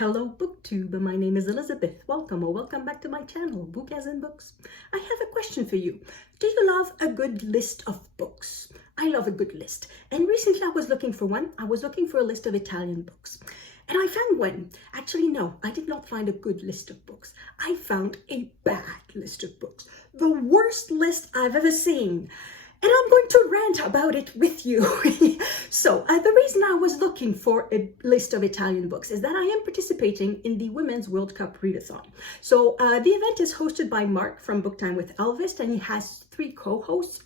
Hello BookTube, my name is Elizabeth. Welcome or welcome back to my channel, Book as in Books. I have a question for you. Do you love a good list of books? I love a good list. And recently I was looking for one. I was looking for a list of Italian books. And I found one. Actually, no, I did not find a good list of books. I found a bad list of books. The worst list I've ever seen. And I'm going to rant about it with you. So the reason I was looking for a list of Italian books is that I am participating in the Women's World Cup Readathon. So the event is hosted by Mark from Book Time with Elvis, and he has three co-hosts,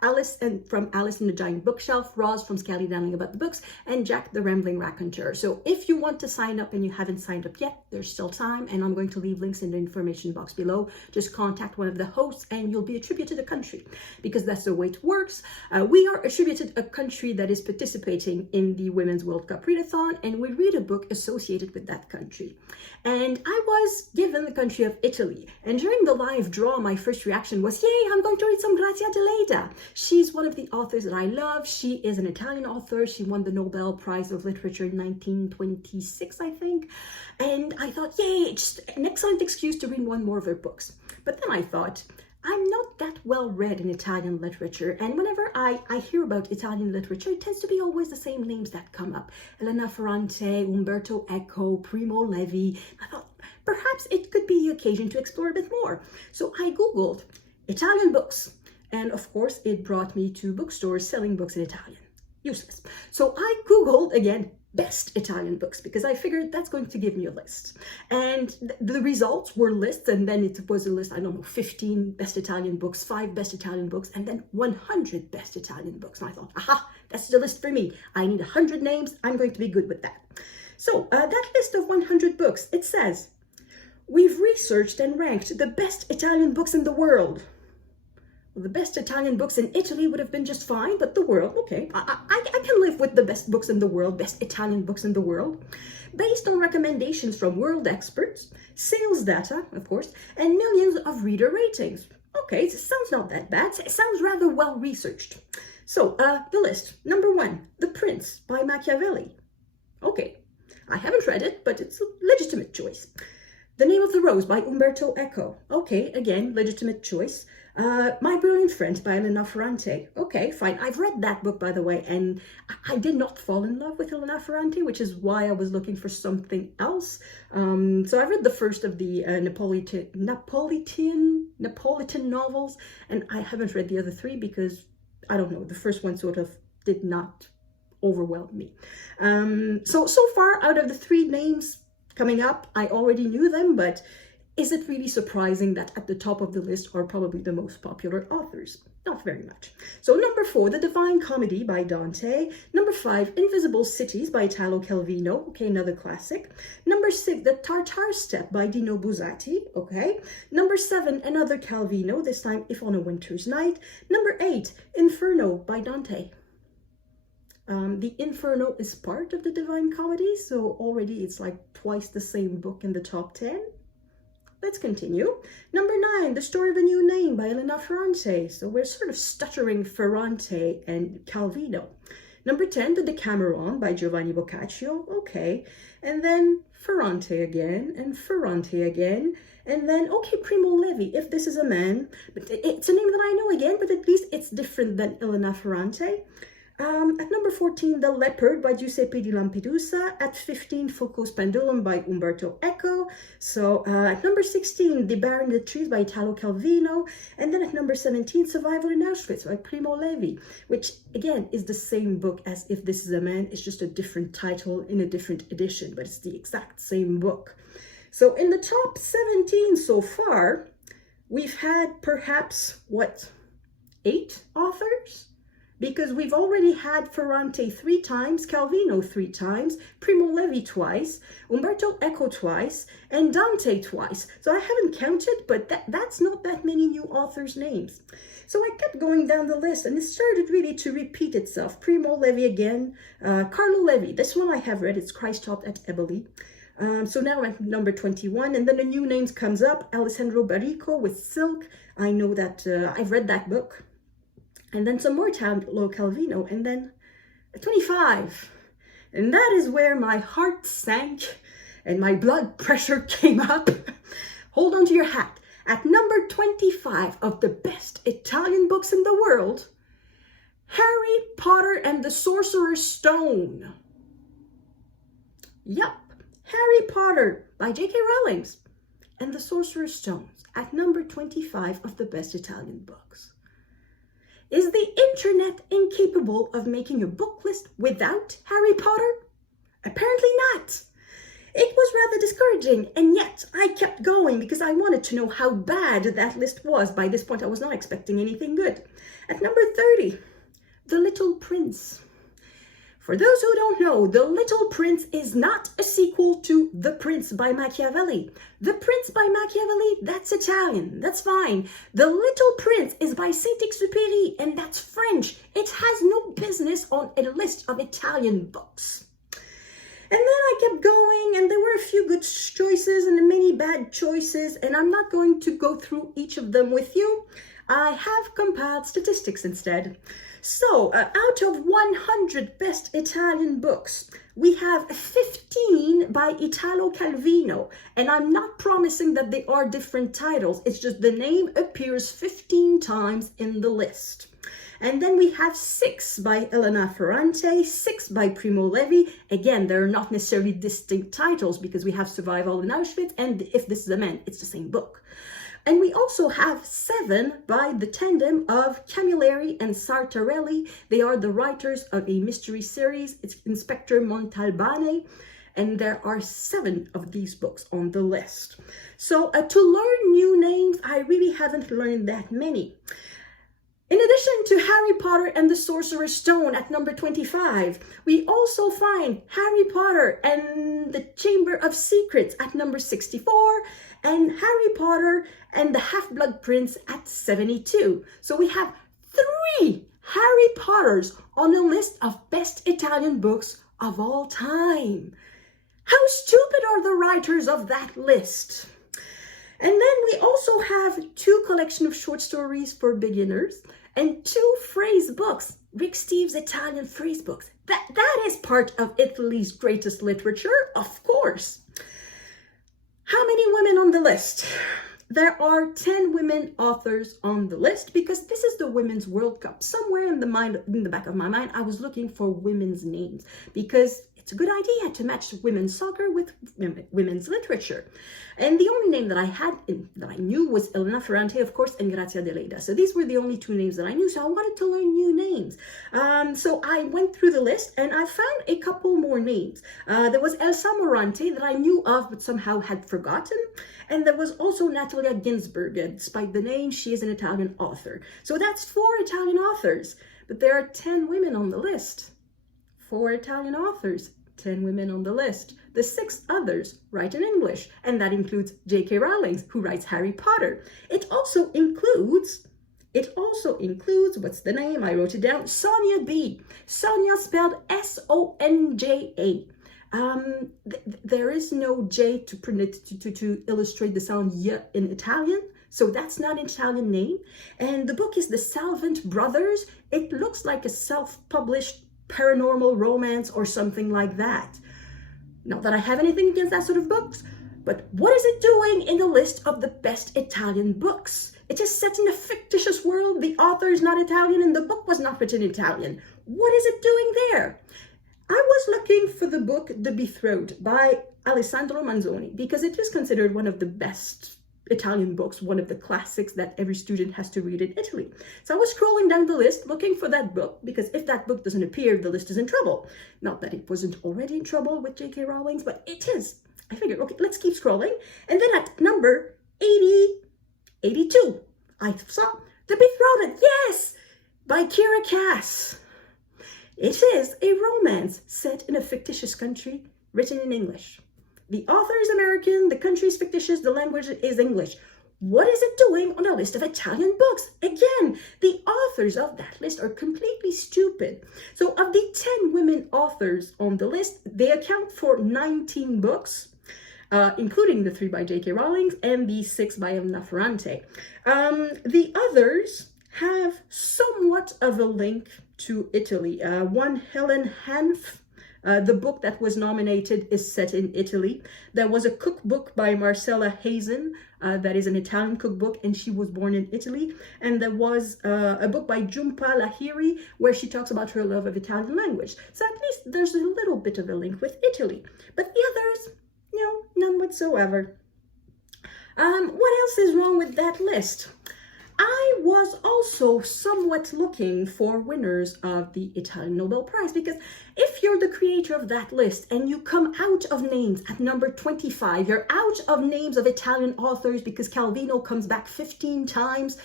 Alice from Alice and the Giant Bookshelf, Roz from Scally Dowling About the Books, and Jack the Rambling Raconteur. So if you want to sign up and you haven't signed up yet, there's still time, and I'm going to leave links in the information box below. Just contact one of the hosts and you'll be attributed a country, because that's the way it works. We are attributed a country that is participating in the Women's World Cup Readathon, and we read a book associated with that country. And I was given the country of Italy, and during the live draw my first reaction was, yay, I'm going to read some Grazia Deledda. She's one of the authors that I love. She is an Italian author. She won the Nobel Prize of Literature in 1926, I think. And I thought, yay, just an excellent excuse to read one more of her books. But then I thought, I'm not that well read in Italian literature, and whenever I hear about Italian literature, it tends to be always the same names that come up. Elena Ferrante, Umberto Eco, Primo Levi. I thought perhaps it could be the occasion to explore a bit more. So I Googled Italian books, and of course it brought me to bookstores selling books in Italian. Useless. So I Googled again, best Italian books, because I figured that's going to give me a list. And the results were lists, and then it was a list, I don't know, 15 best Italian books, 5 best Italian books, and then 100 best Italian books. And I thought, aha, that's the list for me. I need 100 names. I'm going to be good with that. So that list of 100 books, it says, we've researched and ranked the best Italian books in the world. The best Italian books in Italy would have been just fine, but the world, okay. I can live with the best books in the world, best Italian books in the world, based on recommendations from world experts, sales data, of course, and millions of reader ratings. Okay, it sounds not that bad. It sounds rather well researched. So, the list. Number 1, The Prince by Machiavelli. Okay, I haven't read it, but it's a legitimate choice. The Name of the Rose by Umberto Eco. Okay, again, legitimate choice. My Brilliant Friend by Elena Ferrante. Okay, fine. I've read that book, by the way, and I did not fall in love with Elena Ferrante, which is why I was looking for something else. So I read the first of the Napolitan novels, and I haven't read the other 3 because, I don't know, the first one sort of did not overwhelm me. So far, out of the 3 names coming up, I already knew them, but is it really surprising that at the top of the list are probably the most popular authors? Not very much. So number 4, The Divine Comedy by Dante. Number 5, Invisible Cities by Italo Calvino. Okay, another classic. Number 6, The Tartar Steppe by Dino Buzzati. Okay. Number 7, another Calvino, this time If on a Winter's Night. Number 8, Inferno by Dante. The Inferno is part of the Divine Comedy, so already it's like twice the same book in the top 10. Let's continue. Number 9, The Story of a New Name by Elena Ferrante. So we're sort of stuttering Ferrante and Calvino. Number 10, The Decameron by Giovanni Boccaccio. Okay. And then Ferrante again, and Ferrante again. And then, okay, Primo Levi, If This Is a Man. But it's a name that I know again, but at least it's different than Elena Ferrante. At number 14, The Leopard by Giuseppe di Lampedusa. At 15, Foucault's Pendulum by Umberto Eco. So at number 16, The Bear in the Trees by Italo Calvino. And then at number 17, Survival in Auschwitz by Primo Levi, which again is the same book as If This Is a Man. It's just a different title in a different edition, but it's the exact same book. So in the top 17 so far, we've had perhaps, what, 8 authors? Because we've already had Ferrante 3 times, Calvino 3 times, Primo Levi twice, Umberto Eco twice, and Dante twice. So I haven't counted, but that's not that many new authors' names. So I kept going down the list, and it started really to repeat itself. Primo Levi again, Carlo Levi, this one I have read, it's Christ Taught at Eboli. So now I'm at number 21, and then the new names comes up, Alessandro Barrico with Silk. I know that, I've read that book. And then some more Italo Calvino, and then 25. And that is where my heart sank and my blood pressure came up. Hold on to your hat. At number 25 of the best Italian books in the world, Harry Potter and the Sorcerer's Stone. Yup, Harry Potter by J.K. Rowling and the Sorcerer's Stone at number 25 of the best Italian books. Is the internet incapable of making a book list without Harry Potter? Apparently not. It was rather discouraging, and yet I kept going because I wanted to know how bad that list was. By this point, I was not expecting anything good. At number 30, The Little Prince. For those who don't know, The Little Prince is not a sequel to The Prince by Machiavelli. The Prince by Machiavelli, that's Italian, that's fine. The Little Prince is by Saint-Exupéry, and that's French. It has no business on a list of Italian books. And then I kept going, and there were a few good choices and many bad choices, and I'm not going to go through each of them with you. I have compiled statistics instead. So, out of 100 best Italian books, we have 15 by Italo Calvino, and I'm not promising that they are different titles, it's just the name appears 15 times in the list. And then we have 6 by Elena Ferrante, 6 by Primo Levi. Again, they're not necessarily distinct titles because we have Survival in Auschwitz, and If This Is a Man, it's the same book. And we also have 7 by the tandem of Camilleri and Sartorelli. They are the writers of a mystery series. It's Inspector Montalbane. And there are 7 of these books on the list. So to learn new names, I really haven't learned that many. In addition to Harry Potter and the Sorcerer's Stone at number 25, we also find Harry Potter and the Chamber of Secrets at number 64, and Harry Potter and the Half-Blood Prince at 72. So we have 3 Harry Potters on a list of best Italian books of all time. How stupid are the writers of that list? And then we also have 2 collections of short stories for beginners and 2 phrase books, Rick Steves' Italian phrase books. That is part of Italy's greatest literature, of course. How many women on the list? There are 10 women authors on the list because this is the Women's World Cup. Somewhere in the back of my mind, I was looking for women's names because it's a good idea to match women's soccer with women's literature. And the only name that I had, that I knew, was Elena Ferrante, of course, and Grazia Deledda. So these were the only 2 names that I knew, so I wanted to learn new names. So I went through the list and I found a couple more names. There was Elsa Morante that I knew of but somehow had forgotten. And there was also Natalia Ginsburg. Despite the name, she is an Italian author. So that's 4 Italian authors, but there are 10 women on the list. 4 Italian authors, 10 women on the list. The 6 others write in English, and that includes J.K. Rowling, who writes Harry Potter. It also includes, what's the name? I wrote it down, Sonia B. Sonia spelled S-O-N-J-A. There is no J to illustrate the sound Y in Italian, so that's not an Italian name. And the book is The Salvant Brothers. It looks like a self-published paranormal romance or something like that. Not that I have anything against that sort of books, but what is it doing in the list of the best Italian books? It is set in a fictitious world. The author is not Italian and the book was not written in Italian. What is it doing there? I was looking for the book The Betrothed by Alessandro Manzoni because it is considered one of the best Italian books, one of the classics that every student has to read in Italy. So I was scrolling down the list looking for that book because if that book doesn't appear, the list is in trouble. Not that it wasn't already in trouble with J.K. Rowling, but it is. I figured, okay, let's keep scrolling. And then at number 82, I saw The Betrothed, yes, by Kira Cass. It is a romance set in a fictitious country written in English. The author is American, the country is fictitious, the language is English. What is it doing on a list of Italian books? Again, the authors of that list are completely stupid. So of the 10 women authors on the list, they account for 19 books, including the 3 by J.K. Rowling and the 6 by Elena Ferrante. The others have somewhat of a link to Italy. One, Helen Hanff, The book that was nominated is set in Italy. There was a cookbook by Marcella Hazen, that is an Italian cookbook, and she was born in Italy. And there was a book by Jhumpa Lahiri where she talks about her love of Italian language. So at least there's a little bit of a link with Italy. But the others, no, none whatsoever. What else is wrong with that list? I was also somewhat looking for winners of the Italian Nobel Prize, because if you're the creator of that list and you come out of names at number 25, you're out of names of Italian authors because Calvino comes back 15 times,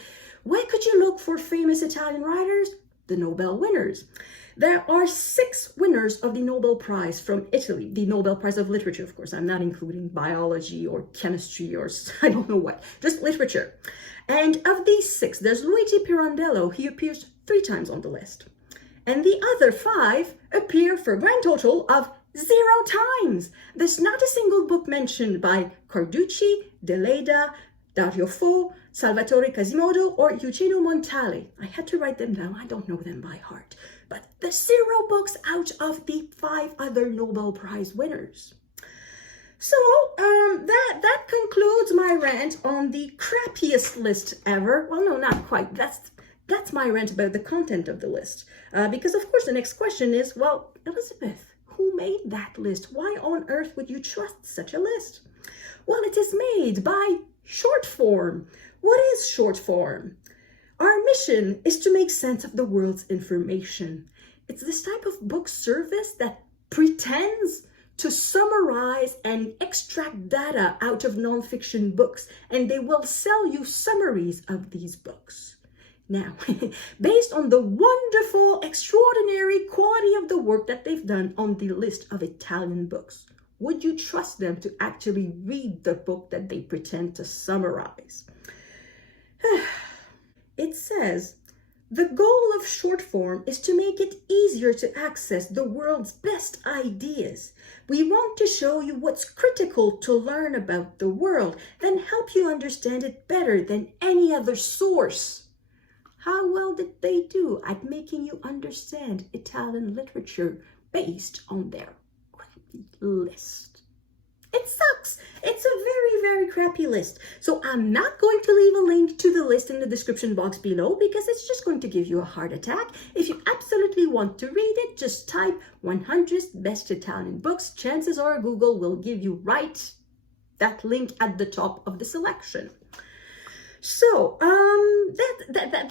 where could you look for famous Italian writers? The Nobel winners. There are 6 winners of the Nobel Prize from Italy, the Nobel Prize of Literature, of course. I'm not including biology or chemistry or I don't know what, just literature. And of these 6, there's Luigi Pirandello. He appears 3 times on the list. And the other 5 appear for a grand total of 0 times. There's not a single book mentioned by Carducci, Deleda, Dario Fo, Salvatore Quasimodo, or Eugenio Montale. I had to write them down. I don't know them by heart. But there's 0 books out of the 5 other Nobel Prize winners. So that concludes my rant on the crappiest list ever. Well, no, not quite. That's my rant about the content of the list. Because of course the next question is, well, Elizabeth, who made that list? Why on earth would you trust such a list? Well, it is made by short form. What is short form? Our mission is to make sense of the world's information. It's this type of book service that pretends to summarize and extract data out of nonfiction books, and they will sell you summaries of these books. Now, based on the wonderful, extraordinary quality of the work that they've done on the list of Italian books, would you trust them to actually read the book that they pretend to summarize? It says, the goal of short form is to make it easier to access the world's best ideas. We want to show you what's critical to learn about the world, then help you understand it better than any other source. How well did they do at making you understand Italian literature based on their crappy list? It sucks. It's a very, very crappy list. So I'm not going to leave a link to the list in the description box below because it's just going to give you a heart attack. If you absolutely want to read it, just type 100 best Italian books. Chances are Google will give you right that link at the top of the selection. So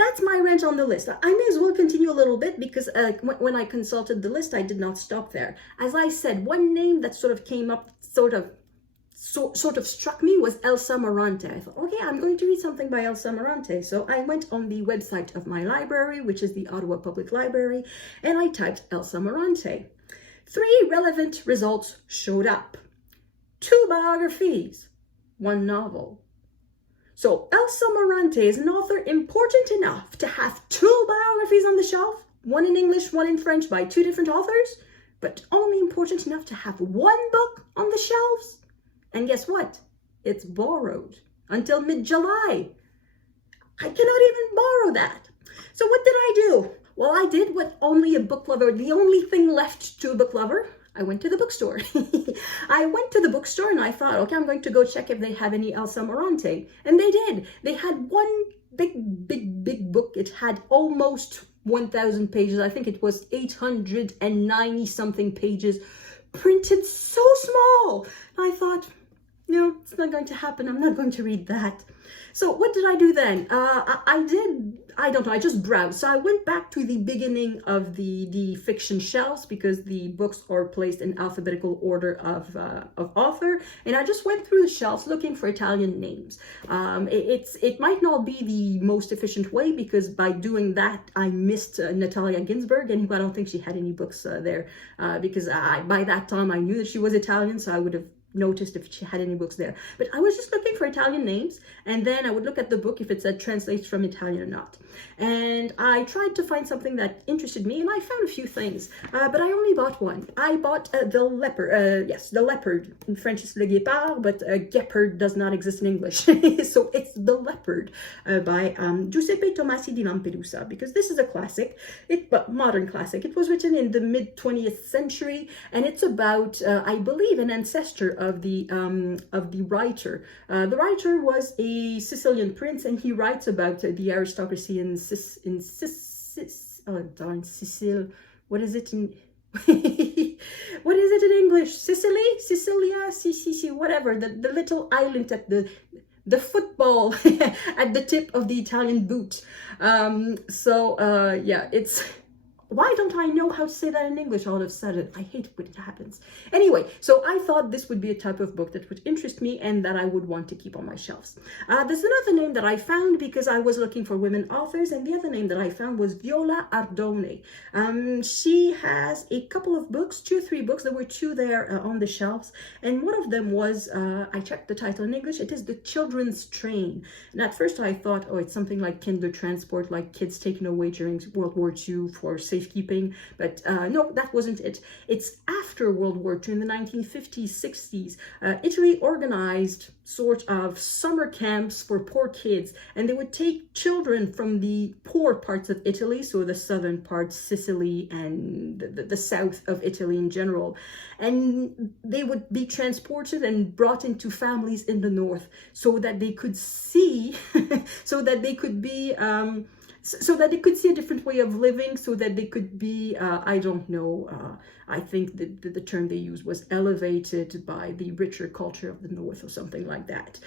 that's my rant on the list. I may as well continue a little bit because when I consulted the list, I did not stop there. As I said, one name that sort of came up, sort of struck me was Elsa Morante. I thought, okay, I'm going to read something by Elsa Morante. So I went on the website of my library, which is the Ottawa Public Library, and I typed Elsa Morante. 3 relevant results showed up. 2 biographies, 1 novel. So Elsa Morante is an author important enough to have 2 biographies on the shelf, 1 in English, 1 in French by 2 different authors, but only important enough to have 1 book on the shelves. And guess what? It's borrowed until mid-July. I cannot even borrow that. So what did I do? Well, I did what only a book lover, the only thing left to a book lover, I went to the bookstore. I went to the bookstore and I thought, okay, I'm going to go check if they have any Elsa Morante. And they did. They had one big book. It had almost 1,000 pages. I think it was 890 something pages, printed so small. I thought, no, it's not going to happen. I'm not going to read that. So what did I do then? I don't know, I just browsed. So I went back to the beginning of the fiction shelves because the books are placed in alphabetical order of author. And I just went through the shelves looking for Italian names. It might not be the most efficient way because by doing that, I missed Natalia Ginsburg, and I don't think she had any books there because by that time I knew that she was Italian, so I would have noticed if she had any books there. But I was just looking for Italian names, and then I would look at the book if it said translates from Italian or not. And I tried to find something that interested me, and I found a few things, but I only bought one. I bought The Leopard. Yes, The Leopard. In French it's Le Guépard, but Gepard does not exist in English. So it's The Leopard by Giuseppe Tomasi di Lampedusa, because this is a classic, modern classic. It was written in the mid-20th century, and it's about, I believe, an ancestor of the writer. The writer was a Sicilian prince, and he writes about the aristocracy in Sicily. What is it in what is it in English? Sicilia, whatever. The little island at the football at the tip of the Italian boot. Yeah, it's. Why don't I know how to say that in English all of a sudden? I hate when it happens. Anyway, so I thought this would be a type of book that would interest me and that I would want to keep on my shelves. There's another name that I found because I was looking for women authors, and the other name that I found was Viola Ardone. She has a couple of books, 2 or 3 books. There were 2 there on the shelves, and one of them was, I checked the title in English, it is The Children's Train. And at first I thought, oh, it's something like Kinder Transport, like kids taken away during World War II for safekeeping, but no, that wasn't it. It's after World War II, in the 1950s, 60s, Italy organized sort of summer camps for poor kids, and they would take children from the poor parts of Italy, so the southern parts, Sicily, and the south of Italy in general, and they would be transported and brought into families in the north so that they could see, so that they could be so that they could see a different way of living, so that they could be, I don't know, I think the term they used was elevated by the richer culture of the North or something like that.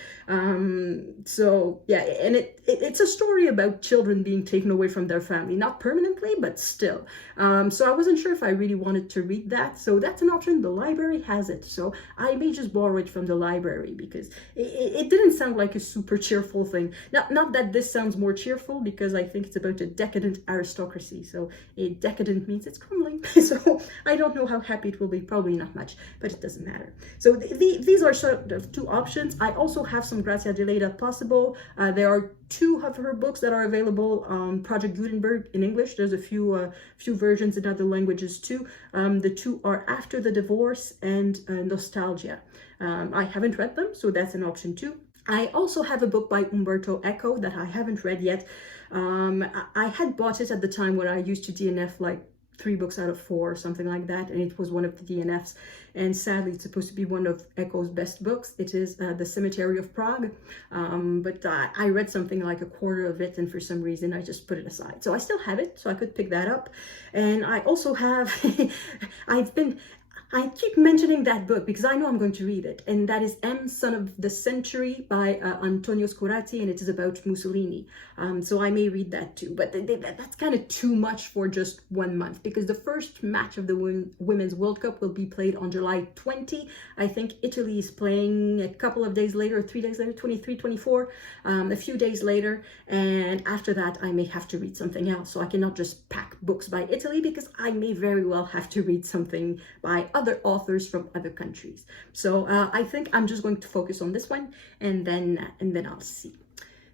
So yeah, and it's a story about children being taken away from their family, not permanently, but still. So I wasn't sure if I really wanted to read that. So that's an option. The library has it. So I may just borrow it from the library because it didn't sound like a super cheerful thing. Not that this sounds more cheerful, because I think it's about a decadent aristocracy. So a decadent means it's crumbling. So I don't know how happy it will be. Probably not much, but it doesn't matter. So these are sort of 2 options. I also have some Grazia Deledda possible. There are 2 of her books that are available on Project Gutenberg in English. There's a few versions in other languages too. The 2 are After the Divorce and Nostalgia. I haven't read them, so that's an option too. I also have a book by Umberto Eco that I haven't read yet. I had bought it at the time when I used to DNF like 3 books out of 4 or something like that, and it was one of the DNFs, and sadly it's supposed to be one of Eco's best books. It is The Cemetery of Prague, but I read something like a quarter of it, and for some reason I just put it aside. So I still have it, so I could pick that up. And I also have I keep mentioning that book because I know I'm going to read it, and that is M, Son of the Century by Antonio Scoratti, and it is about Mussolini. So I may read that too, but that's kind of too much for just 1 month, because the first match of the Women's World Cup will be played on July 20. I think Italy is playing a couple of days later, 3 days later, 23, 24, a few days later, and after that I may have to read something else. So I cannot just pack books by Italy, because I may very well have to read something by other authors from other countries. So I think I'm just going to focus on this one, and then I'll see.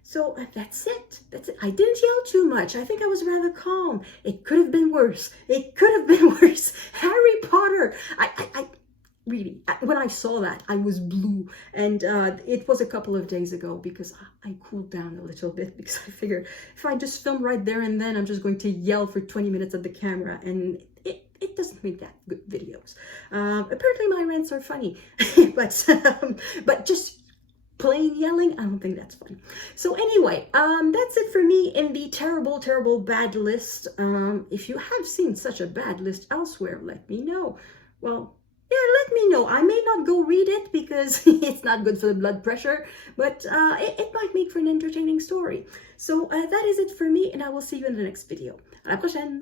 So that's it. I didn't yell too much. I think I was rather calm. It could have been worse. It could have been worse. Harry Potter. I really, when I saw that, I was blue. And it was a couple of days ago, because I cooled down a little bit, because I figured if I just film right there and then, I'm just going to yell for 20 minutes at the camera, and it doesn't make that good videos. Apparently my rants are funny, but just plain yelling, I don't think that's fun. So anyway, that's it for me in the terrible, terrible bad list. If you have seen such a bad list elsewhere, let me know. Well, yeah, let me know. I may not go read it because it's not good for the blood pressure, but it might make for an entertaining story. So that is it for me, and I will see you in the next video. À la prochaine!